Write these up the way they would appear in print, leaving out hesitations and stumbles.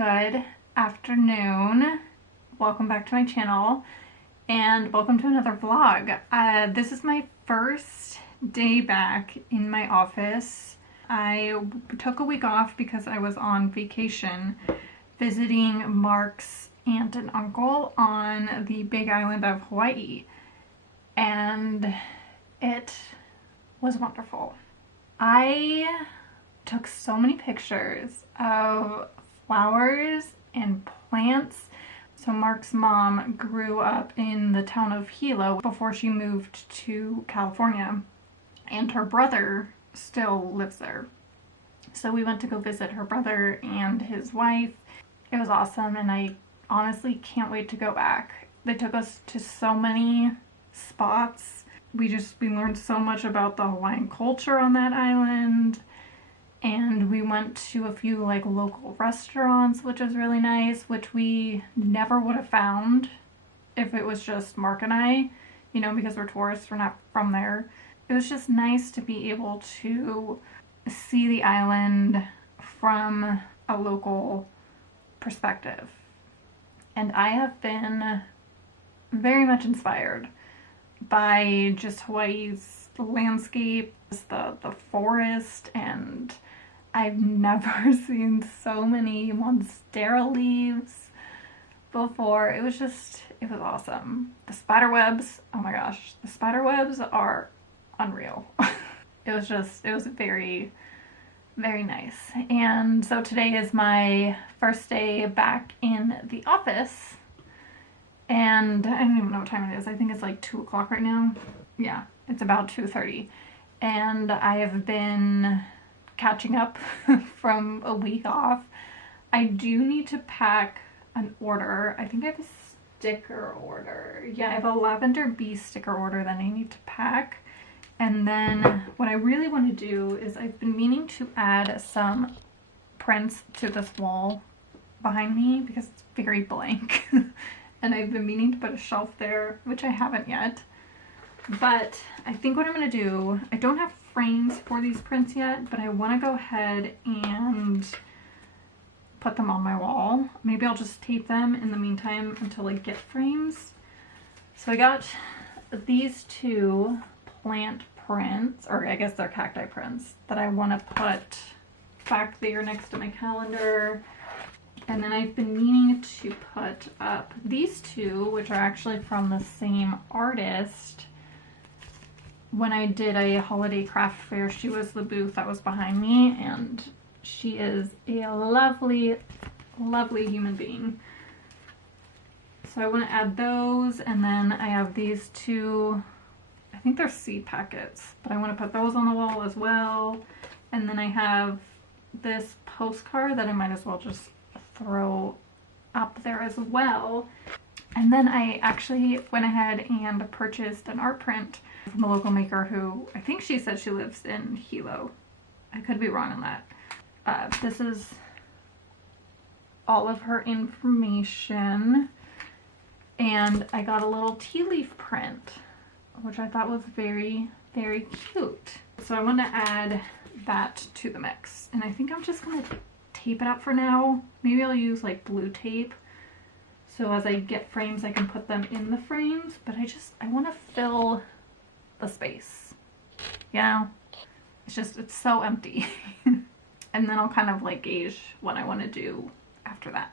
Good afternoon. Welcome back to my channel and welcome to another vlog. This is my first day back in my office. I took a week off because I was on vacation visiting Mark's aunt and uncle on the big island of Hawaii, and it was wonderful. I took so many pictures of flowers and plants. So Mark's mom grew up in the town of Hilo before she moved to California, and her brother still lives there. So we went to go visit her brother and his wife. It was awesome, and I honestly can't wait to go back. They took us to so many spots. We learned so much about the Hawaiian culture on that island. And we went to a few like local restaurants, which was really nice, which we never would have found if it was just Mark and I, because we're tourists, we're not from there. It was just nice to be able to see the island from a local perspective. And I have been very much inspired by just Hawaii's landscape, the forest, and I've never seen so many monstera leaves before. It was awesome. The spider webs, oh my gosh, the spider webs are unreal. It was very, very nice. And so today is my first day back in the office, and I don't even know what time it is. I think it's like 2 o'clock right now. Yeah, it's about 2:30. And I have been catching up from a week off. I do need to pack an order. I think I have a sticker order. Yeah, I have a lavender bee sticker order that I need to pack. And then what I really want to do is I've been meaning to add some prints to this wall behind me because it's very blank. And I've been meaning to put a shelf there, which I haven't yet. But I think what I'm going to do, I don't have frames for these prints yet, but I want to go ahead and put them on my wall. Maybe I'll just tape them in the meantime until I get frames. So I got these two plant prints, or I guess they're cacti prints, that I want to put back there next to my calendar. And then I've been meaning to put up these two, which are actually from the same artist. When I did a holiday craft fair, she was the booth that was behind me, and she is a lovely, lovely human being. So I want to add those, and then I have these two, I think they're seed packets, but I want to put those on the wall as well. And then I have this postcard that I might as well just throw up there as well. And then I actually went ahead and purchased an art print from a local maker who, I think she said she lives in Hilo. I could be wrong on that. This is all of her information. And I got a little tea leaf print, which I thought was very, very cute. So I want to add that to the mix. And I think I'm just going to tape it up for now. Maybe I'll use like blue tape, so as I get frames I can put them in the frames, but I want to fill the space. It's so empty. And then I'll kind of like gauge what I want to do after that.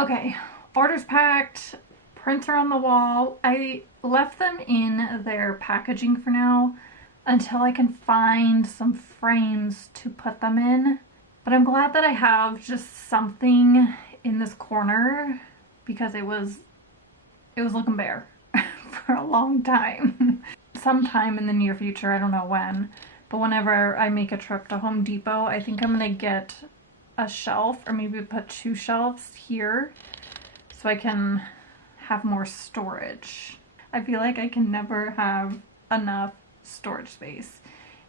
Okay, orders packed, prints are on the wall. I left them in their packaging for now until I can find some frames to put them in. But I'm glad that I have just something in this corner because it was looking bare for a long time. Sometime in the near future, I don't know when, but whenever I make a trip to Home Depot, I think I'm gonna get a shelf, or maybe put 2 shelves here so I can have more storage. I feel like I can never have enough storage space,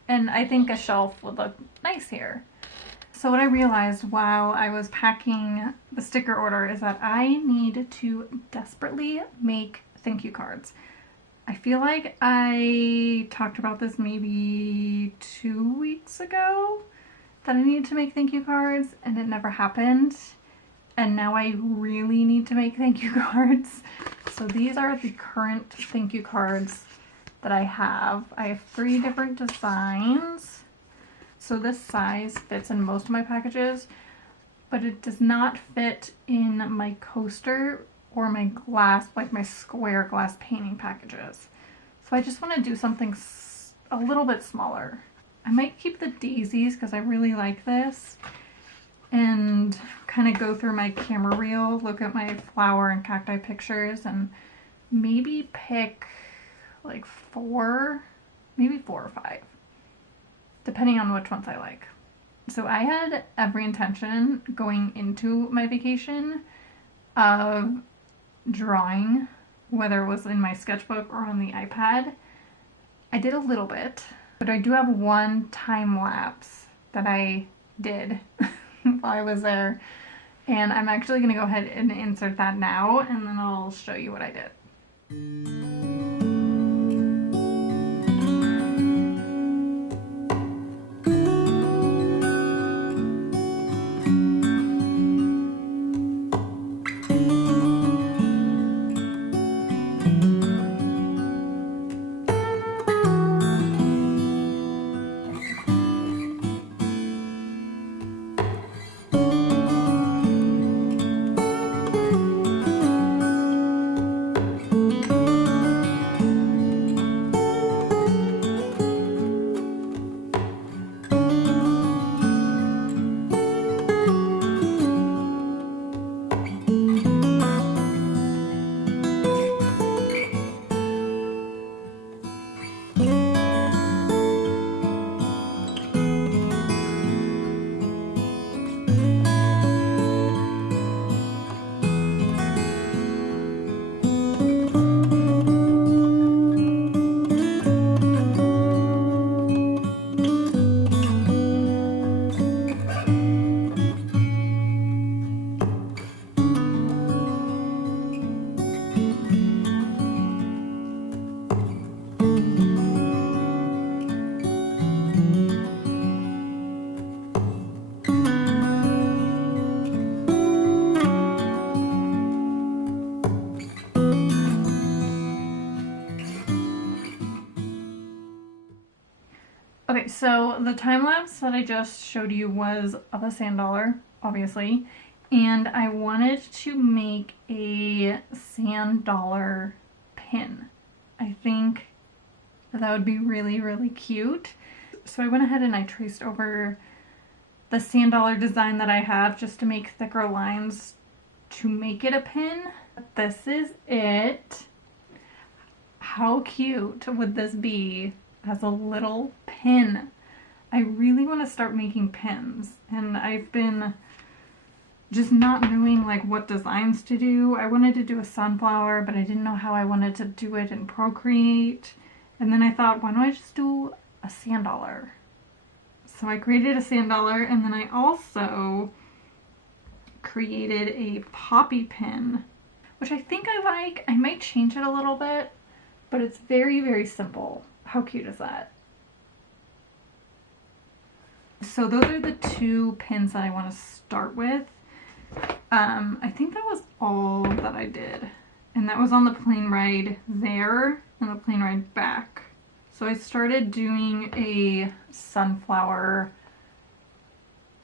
and I think a shelf would look nice here. So what I realized while I was packing the sticker order is that I need to desperately make thank you cards. I feel like I talked about this maybe 2 weeks ago, that I needed to make thank you cards, and it never happened. And now I really need to make thank you cards. So these are the current thank you cards that I have. I have 3 different designs. So this size fits in most of my packages, but it does not fit in my coaster or my glass, like my square glass painting packages. So I just want to do something a little bit smaller. I might keep the daisies because I really like this, and kind of go through my camera reel, look at my flower and cacti pictures, and maybe pick like 4, maybe 4 or 5, depending on which ones I like. So I had every intention going into my vacation of drawing, whether it was in my sketchbook or on the iPad. I did a little bit, but I do have one time lapse that I did while I was there, and I'm actually going to go ahead and insert that now, and then I'll show you what I did. Okay, so the time lapse that I just showed you was of a sand dollar, obviously, and I wanted to make a sand dollar pin. I think that would be really, really cute. So I went ahead and I traced over the sand dollar design that I have just to make thicker lines to make it a pin. This is it. How cute would this be as a little pin? I really want to start making pins, and I've been just not knowing like what designs to do. I wanted to do a sunflower, but I didn't know how I wanted to do it in Procreate. And then I thought, why don't I just do a sand dollar? So I created a sand dollar, and then I also created a poppy pin, which I think I like. I might change it a little bit, but it's very, very simple. How cute is that? So those are the 2 pins that I want to start with. I think that was all that I did. And that was on the plane ride there and the plane ride back. So I started doing a sunflower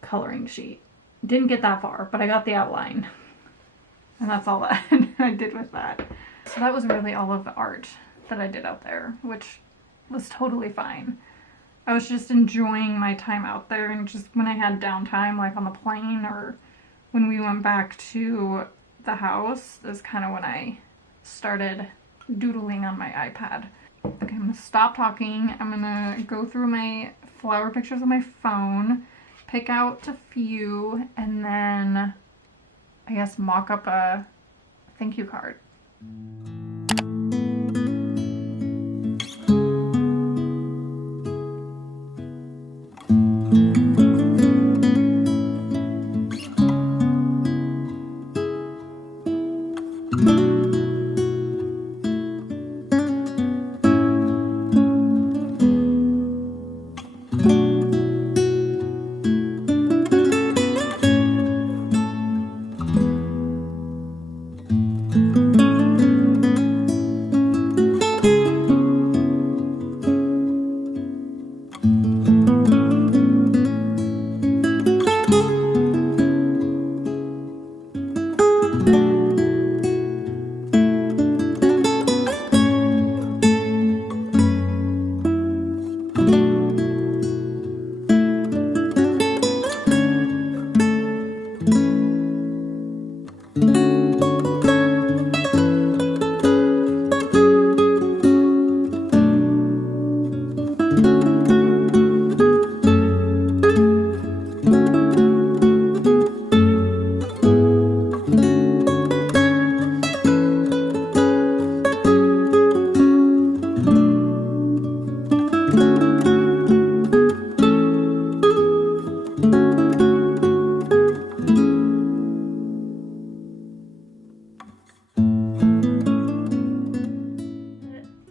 coloring sheet. Didn't get that far, but I got the outline. And that's all that I did with that. So that was really all of the art that I did out there, which was totally fine. I was just enjoying my time out there, and just when I had downtime, like on the plane or when we went back to the house, is kind of when I started doodling on my iPad. Okay, I'm gonna stop talking. I'm gonna go through my flower pictures on my phone, pick out a few, and then I guess mock up a thank you card.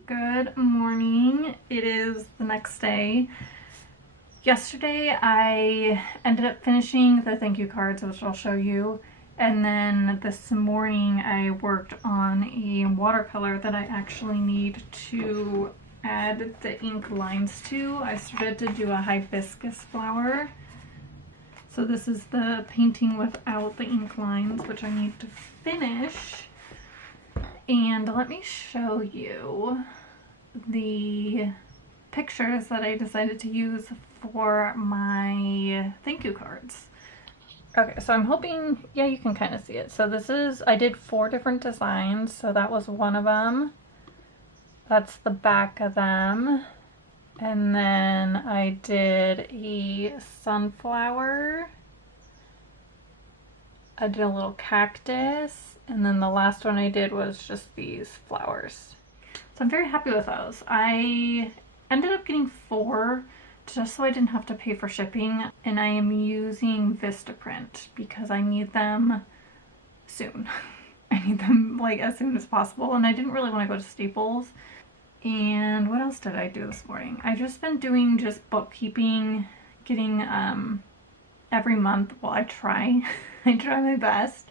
Good morning. It is the next day. Yesterday I ended up finishing the thank you cards, which I'll show you, and then this morning I worked on a watercolor that I actually need to add the ink lines to. I started to do a hibiscus flower. So this is the painting without the ink lines, which I need to finish. And let me show you the pictures that I decided to use for my thank you cards. Okay, so I'm hoping, yeah, you can kind of see it. So this is, I did 4 different designs, so that was one of them. That's the back of them. And then I did a sunflower. I did a little cactus. And then the last one I did was just these flowers. So I'm very happy with those. I ended up getting 4 just so I didn't have to pay for shipping. And I am using Vistaprint because I need them soon. I need them like as soon as possible. And I didn't really want to go to Staples. And what else did I do this morning? I've just been doing just bookkeeping, getting every month, well, I try my best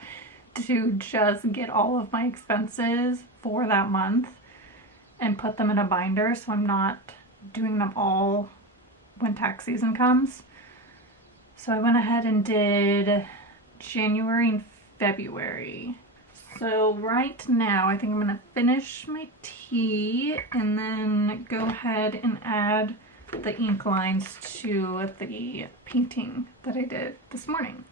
to just get all of my expenses for that month and put them in a binder so I'm not doing them all when tax season comes. So I went ahead and did January and February. So right now I think I'm gonna finish my tea and then go ahead and add the ink lines to the painting that I did this morning.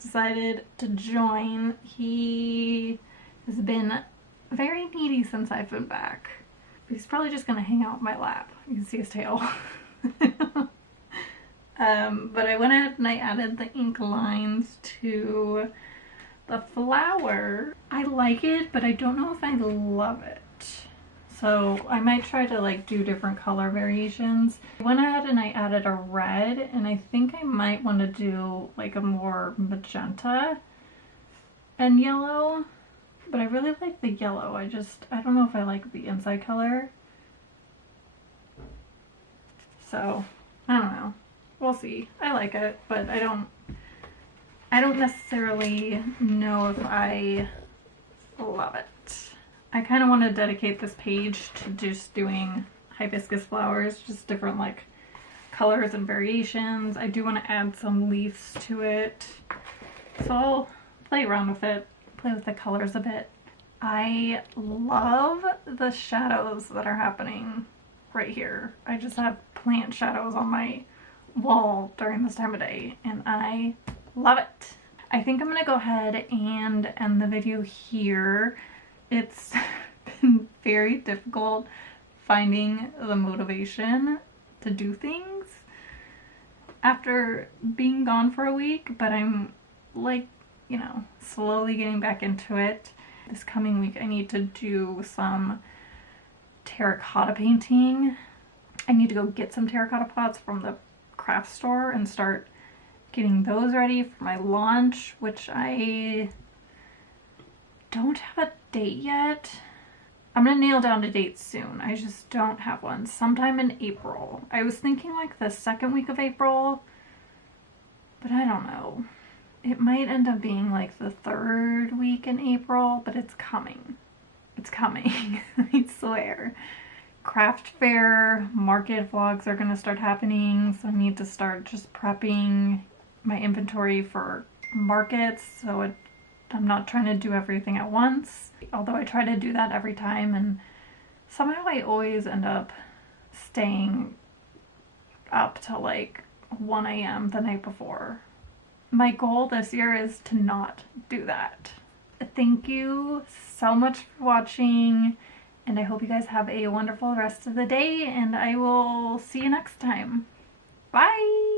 Decided to join. He has been very needy since I've been back. He's probably just gonna hang out in my lap. You can see his tail. But I went ahead and I added the ink lines to the flower. I like it, but I don't know if I love it. So I might try to like do different color variations. I went ahead and I added a red, and I think I might want to do like a more magenta and yellow, but I really like the yellow. I don't know if I like the inside color. So I don't know. We'll see. I like it, but I don't necessarily know if I love it. I kind of want to dedicate this page to just doing hibiscus flowers, just different like colors and variations. I do want to add some leaves to it, so I'll play around with it, play with the colors a bit. I love the shadows that are happening right here. I just have plant shadows on my wall during this time of day, and I love it. I think I'm gonna go ahead and end the video here. It's been very difficult finding the motivation to do things after being gone for a week, but I'm like, you know, slowly getting back into it. This coming week I need to do some terracotta painting. I need to go get some terracotta pots from the craft store and start getting those ready for my launch, which I don't have a date yet. I'm gonna nail down a date soon. I just don't have one. Sometime in April. I was thinking like the second week of April, but I don't know. It might end up being like the third week in April, but it's coming. It's coming. I swear. Craft fair market vlogs are gonna start happening, so I need to start just prepping my inventory for markets, so I'm not trying to do everything at once, although I try to do that every time, and somehow I always end up staying up till like 1 a.m. the night before. My goal this year is to not do that. Thank you so much for watching, and I hope you guys have a wonderful rest of the day, and I will see you next time. Bye!